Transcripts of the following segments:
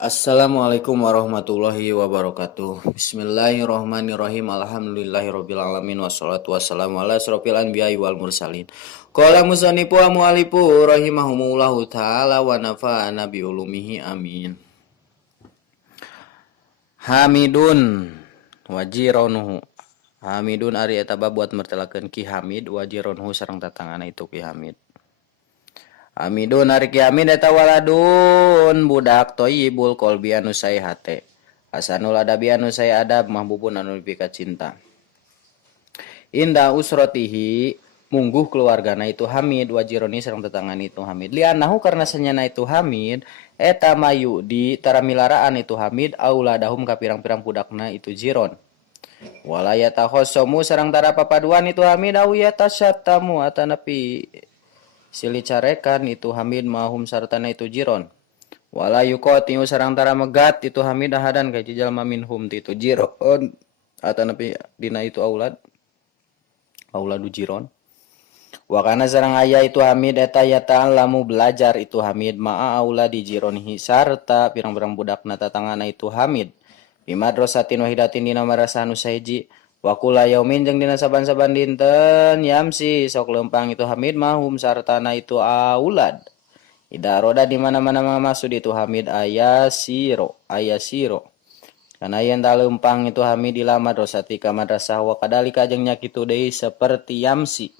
Assalamualaikum warahmatullahi wabarakatuh. Bismillahirrahmanirrahim. Alhamdulillahirabbil alamin wassalatu wassalamu ala asrofil anbiya'i wal mursalin. Qala musannifu wa mu'allifu rahimahumullahu taala wa nafa'ana bi ulumihi amin. Hamidun wajironuhu. Hamidun ari eta bab buat mertelakeun Ki Hamid wajironuhu sareng tatangana itu Ki Hamid. Hamidun ari Ki Hamid eta waladun budak toyibul qalbi anu sae hate. Hasanul adabi anu sae adab mahbubun anu dipika cinta. Inda usrotihi mungguh keluargana itu Hamid wajironi sareng tetanggan itu Hamid. Lianahu karena senyana itu Hamid eta mayu di taramilaraan itu Hamid auladahum ka pirang-pirang budakna itu jiron. Walayata khosomu sareng tara papaduan itu Hamid au yatasyatamu atanapi silih carekan itu Hamid mahum sartana itu jiron. Wala yuqatiu sareng tara megat itu Hamid ahadan ka jalma minhum itu jiron atanapi dina itu auladu jiron. Wa kana sareng aya itu Hamid eta yata'allamu belajar itu Hamid ma'a auladi jironihi sarta pirang-pirang budakna tatangana itu Hamid. Bi madrasatin wahidatin dina madrasah anu sahiji. Wa kula yaumin jeung dina saban-saban dinten yamsi sok lempang itu Hamid mahum sartana itu aulad. Ida roda di mana-mana maksud itu Hamid ayasiro. Karena yang tak lempang itu Hamid ila madrasati ka madrasah wa kadalika jeung nya kitu deui seperti yamsi.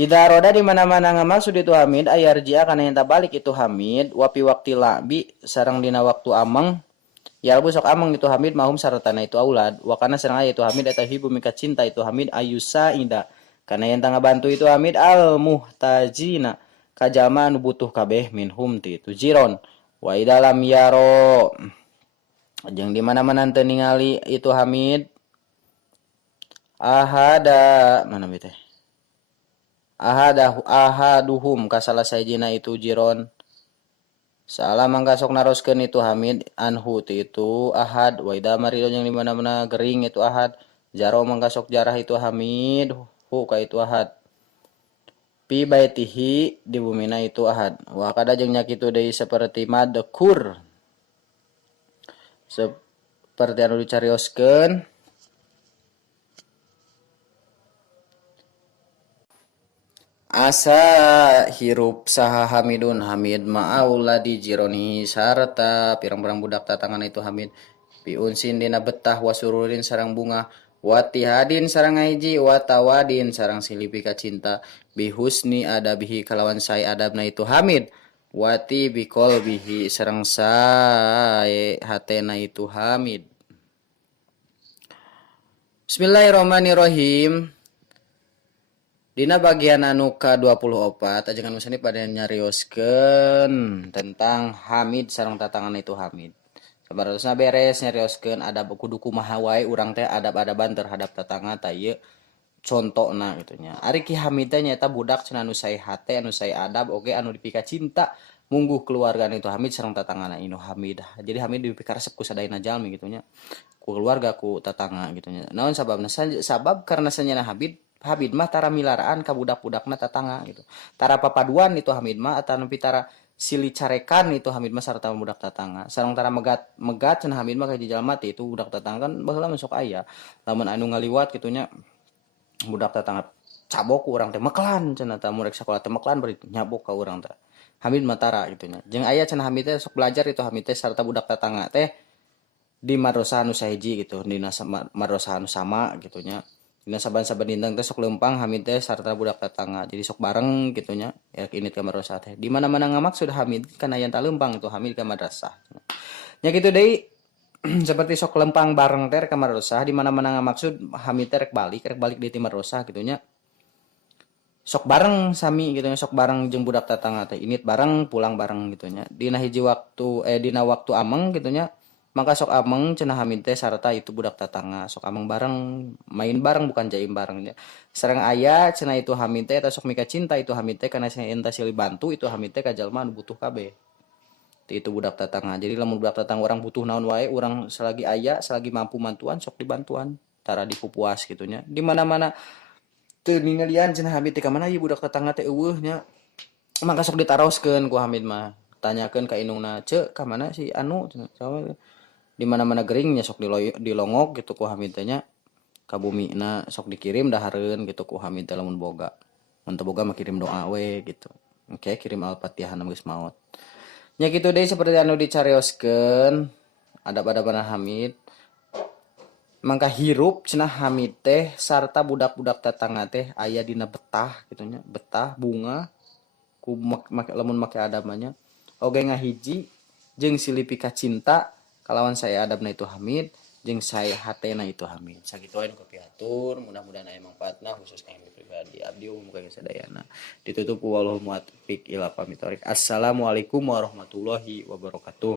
Ida roda di mana-mana ngamaksud itu Hamid ayarjia kana yang tak balik itu Hamid wa pi waqti labi sareng dina waktu ameng. Ya sok amang itu Hamid mahum saratana itu aulad wa kana sareng aya itu Hamid eta hibu mika cinta itu Hamid ayusa ida kana yen tangga bantu itu Hamid al muhtajina kajama anu butuh kabeh minhum ti itu jiron wa idalam yaro jeung di mana-mana teu ningali itu Hamid ahada mana teh ahaduhum ka salah sajina itu jiron. Salah mangga sok naroskeun itu Hamid anhu itu ahad wa ida marido yang di mana-mana gering itu ahad jaro mangga sok jarah itu Hamid hu ka itu ahad pi baitihi di bumina itu ahad wa kada jeung nya kitu deui seperti madkur seperti anu dicarioskeun asa hirup saha Hamidun Hamid ma'aula di jironi sarta pirang-pirang budak tatangan itu Hamid piunsin dina betah wasururin sarang bunga watihadin sarang hiji watawadin sarang silipika cinta bihusni adabihi kalawan sai adabna itu Hamid wati bikol bihi sarang sai hatena itu Hamid. Bismillahirrahmanirrahim. Dina bagian anu ka-24 ajengan musani pada nyarioskeun tentang Hamid sareng tatangan itu Hamid. Sabarosna beres nyarioskeun adab kudu kumaha wae urang teh adab-adaban terhadap tatangga tah ieu contona gitu nya. Ari Ki Hamid teh nyaeta budak cenah anu sae hate anu sae adab oge anu dipika cinta mungguh keluargana itu Hamid sareng tatanggana itu Hamid. Jadi Hamid dipika resep ku sadayana jalmi gitu nya. Ku keluarga ku tatangga gitu nya. Naon sababna? Sabab karena sanyana Hamid mah tara milaraan ka budak-budakna tatangga gitu. Tara papaduan itu Hamid mah ataupun tara silih carekan itu Hamid mah sarta budak tatangga. Sareng tara megat cenah Hamid mah ka jalma teh itu budak tatangga kan baheula masuk aya. Lamun anu ngaliwat kitu nya budak tatangga cabok ku urang teh meklan cenah tah murek sakola teh meklan bari nyabok ka urang teh. Hamid mah tara kitu nya. Jeung aya cenah Hamid teh sok belajar itu Hamid teh sarta budak tatangga teh di madrasah anu sahiji gitu, di madrasah anu sama gitu nya. Dina saban-saban dinten teh sok lempang Hamid teh sarta budak tetangga. Jadi sok bareng kitu nya. Ya ini ke madrasah teh. Di mana-mana ngamaksud Hamid kana yen lempang itu Hamid ke madrasah. Nya kitu deui seperti sok lempang bareng teh ke madrasah di mana-mana ngamaksud Hamid teh rek balik di ti madrasah kitu nya. Sok bareng sami gitu nya, sok bareng jeung budak tetangga teh. Init bareng pulang bareng gitu nya. Dina hiji waktu dina waktu ameng gitu nya. Maka sok ameng cenah Hamid teh sarta itu budak tatangga sok ameng bareng main bareng bukan jaim barengnya sareng aya cenah itu Hamid teh eta sok mika cinta itu Hamid teh kana enta silih bantu itu Hamid teh ka jalma anu butuh kabeh itu budak tatangga. Jadi lamun budak tatangga orang butuh naon wae urang selagi aya selagi mampu mantuan sok dibantuan tara dipupuas gitunya. Di mana-mana teu ningalian cenah Hamid teh ka mana ieu budak tatangga teh eueuh nya maka sok ditaroskeun ku Hamid mah tanyakeun ka indungna, "Ceu, ka mana si anu?" Di mana-mana gering nya sok dilongok gitu ku Hamid teh nya. Ka bumina sok dikirim dahareun gitu ku Hamid teh lamun boga. Mun teu boga mah kirim doa we gitu. Oke, kirim Al-Fatihah geus maot. Nya kitu deui seperti anu dicarioskeun adab-adaban Hamid. Mangka hirup cenah Hamid teh sarta budak-budak tetangga teh aya dina betah gitu nya, betah bunga ku lamun make adabnya. Oge ngahiji jeung silipika cinta kalawan saya adabna itu Hamid jeung saya hatena itu Hamid. Sakitu wae nu kapiatur, mudah-mudahan aya mangfaatna khusus kang pribadi abdi umum kang sadayana. Ditutup ku wallahul muwaffiq ila aqwamit thoriq. Assalamualaikum warahmatullahi wabarakatuh.